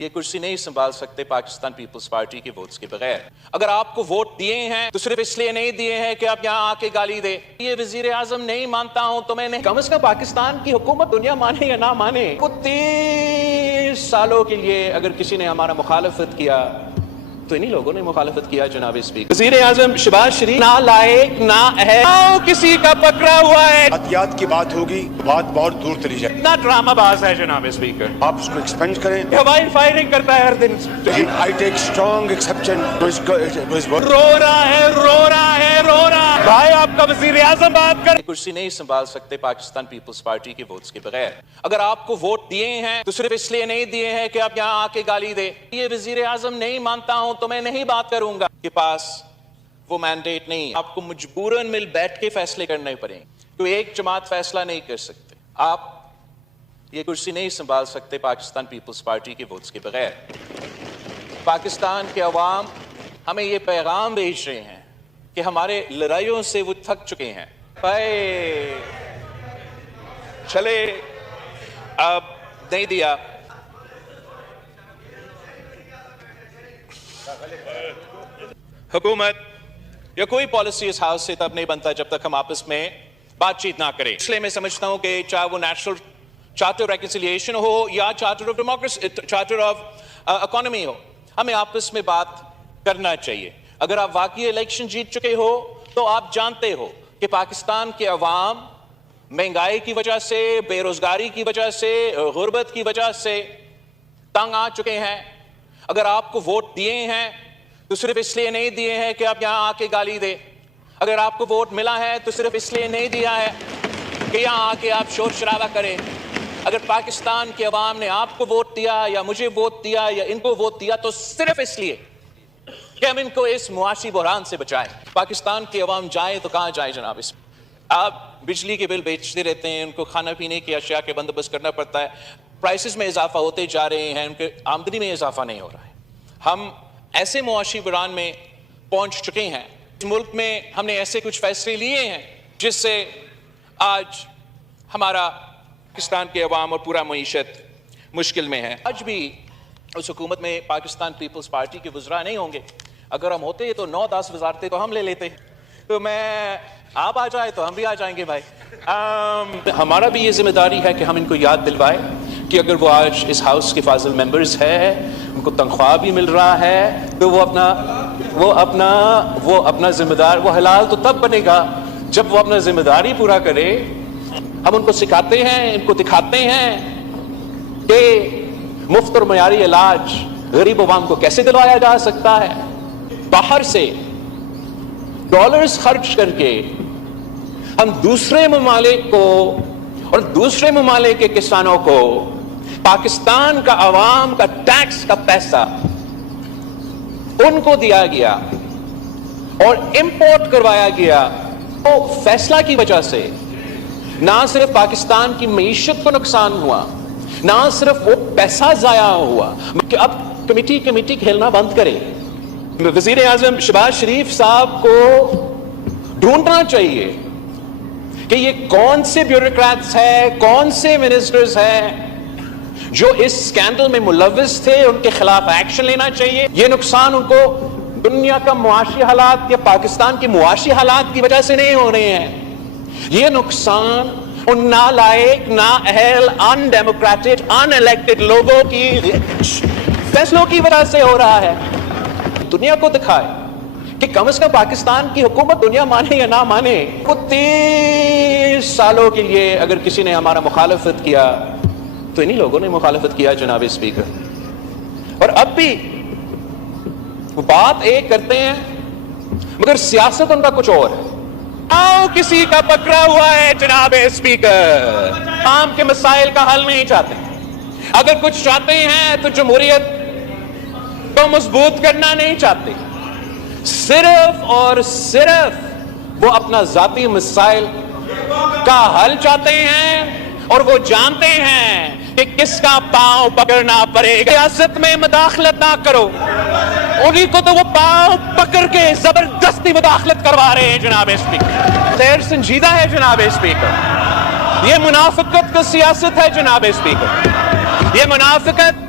یہ کرسی نہیں سنبھال سکتے پاکستان پیپلز پارٹی کے ووٹس کے بغیر۔ اگر آپ کو ووٹ دیے ہیں تو صرف اس لیے نہیں دیے ہیں کہ آپ یہاں آ کے گالی دے۔ یہ وزیر اعظم نہیں مانتا ہوں تو میں نہیں، کم از کم پاکستان کی حکومت دنیا مانے یا نہ مانے، وہ 30 سالوں کے لیے اگر کسی نے ہمارا مخالفت کیا تو انہی لوگوں نے مخالفت کیا جناب اسپیکر۔ وزیر اعظم شہباز شریف نہ لائق نہ اہل کسی کا پکڑا ہوا ہے۔ عطیات کی بات ہوگی بات بہت دور چلی جائے۔ اتنا ڈرامہ باز ہے جناب اسپیکر، آپ اس کو ایکسپینڈ کریں۔ ہوائی فائرنگ کرتا ہے ہر دن۔ I take strong exception to his word. رو رہا ہے بھائی، آپ کا وزیر اعظم بات کر۔ کرسی نہیں سنبھال سکتے پاکستان پیپلز پارٹی کے ووٹس کے بغیر۔ اگر آپ کو ووٹ دیے ہیں تو صرف اس لیے نہیں دیے ہیں کہ آپ یہاں آ کے گالی دے۔ یہ وزیر اعظم نہیں مانتا ہوں تو میں نہیں بات کروں گا کے پاس وہ مینڈیٹ نہیں۔ آپ کو مجبوراً مل بیٹھ کے فیصلے کرنے پڑیں، تو ایک جماعت فیصلہ نہیں کر سکتے۔ آپ یہ کرسی نہیں سنبھال سکتے پاکستان پیپلز پارٹی کے ووٹس کے بغیر۔ پاکستان کے عوام ہمیں یہ پیغام بھیج رہے ہیں کہ ہمارے لڑائیوں سے وہ تھک چکے ہیں۔ چلے اب نہیں دیا، حکومت یا کوئی پالیسی اس ہاؤس سے تب نہیں بنتا جب تک ہم آپس میں بات چیت نہ کریں۔ اس لیے میں سمجھتا ہوں کہ چاہے وہ نیشنل چارٹر آف ریکنسیلیشن ہو یا charter of democracy, charter of economy ہو، ہمیں آپس میں بات کرنا چاہیے۔ اگر آپ واقعی الیکشن جیت چکے ہو تو آپ جانتے ہو کہ پاکستان کے عوام مہنگائی کی وجہ سے، بے روزگاری کی وجہ سے، غربت کی وجہ سے تنگ آ چکے ہیں۔ اگر آپ کو ووٹ دیے ہیں تو صرف اس لیے نہیں دیے ہیں کہ آپ یہاں آ کے گالی دے۔ اگر آپ کو ووٹ ملا ہے تو صرف اس لیے نہیں دیا ہے کہ یہاں آ کے آپ شور شرابہ کریں۔ اگر پاکستان کے عوام نے آپ کو ووٹ دیا یا مجھے ووٹ دیا یا ان کو ووٹ دیا تو صرف اس لیے کہ ہم ان کو اس معاشی بحران سے بچائیں۔ پاکستان کے عوام جائے تو کہاں جائے جناب؟ اس آپ بجلی کے بل بیچتے رہتے ہیں، ان کو کھانا پینے کی اشیاء کے بندوبست کرنا پڑتا ہے، پرائسز میں اضافہ ہوتے جا رہے ہیں، ان کے آمدنی میں اضافہ نہیں ہو رہا ہے۔ ہم ایسے معاشی بحران میں پہنچ چکے ہیں، اس ملک میں ہم نے ایسے کچھ فیصلے لیے ہیں جس سے آج ہمارا پاکستان کے عوام اور پورا معیشت مشکل میں ہے۔ آج بھی اس حکومت میں پاکستان پیپلز پارٹی کے وزراء نہیں ہوں گے۔ اگر ہم ہوتے تو 9-10 وزارتیں تو ہم لے لیتے، تو آپ آ جائے تو ہم بھی آ جائیں گے بھائی۔ ہمارا بھی یہ ذمہ داری ہے کہ ہم ان کو یاد دلوائے کہ اگر وہ آج اس ہاؤس کے فاضل ممبرز ہیں، ان کو تنخواہ بھی مل رہا ہے، تو وہ اپنا ذمہ دار، وہ حلال تو تب بنے گا جب وہ اپنا ذمہ داری پورا کرے۔ ہم ان کو سکھاتے ہیں، ان کو دکھاتے ہیں کہ مفت اور معیاری علاج غریب عوام کو کیسے دلوایا جا سکتا ہے۔ باہر سے ڈالرز خرچ کر کے ہم دوسرے ممالک کو اور دوسرے ممالک کے کسانوں کو پاکستان کا عوام کا ٹیکس کا پیسہ ان کو دیا گیا اور امپورٹ کروایا گیا۔ تو فیصلہ کی وجہ سے نہ صرف پاکستان کی معیشت کو نقصان ہوا، نہ صرف وہ پیسہ ضائع ہوا کہ اب کمیٹی کھیلنا بند کرے۔ وزیر اعظم شہباز شریف صاحب کو ڈھونڈنا چاہیے کہ یہ کون سے بیوروکریٹس ہیں، کون سے منسٹرز ہیں جو اس سکینڈل میں ملوث تھے، ان کے خلاف ایکشن لینا چاہیے۔ یہ نقصان ان کو دنیا کا معاشی حالات یا پاکستان کے معاشی حالات کی وجہ سے نہیں ہو رہے ہیں، یہ نقصان ان نالائق، نااہل، ان ڈیموکریٹک، ان الیکٹڈ لوگوں کی فیصلوں کی وجہ سے ہو رہا ہے۔ دنیا کو دکھائے کہ کم از کم پاکستان کی حکومت دنیا مانے یا نہ مانے، وہ 30 سالوں کے لیے اگر کسی نے ہمارا مخالفت کیا تو انہی لوگوں نے مخالفت کیا جناب اسپیکر۔ اور اب بھی وہ بات ایک کرتے ہیں مگر سیاست ان کا کچھ اور ہے۔ کسی کا پکڑا ہوا ہے جناب اسپیکر، عام کے مسائل کا حل نہیں چاہتے۔ اگر کچھ چاہتے ہیں تو جمہوریت کو مضبوط کرنا نہیں چاہتے، صرف اور صرف وہ اپنا ذاتی مسائل کا حل چاہتے ہیں، اور وہ جانتے ہیں کہ کس کا پاؤں پکڑنا پڑے گا۔ سیاست میں مداخلت نہ کرو، انہی کو تو وہ پاؤں پکڑ کے زبردستی مداخلت کروا رہے ہیں جناب اسپیکر۔ غیر سنجیدہ ہے جناب اسپیکر، یہ منافقت کا سیاست ہے جناب اسپیکر، یہ منافقت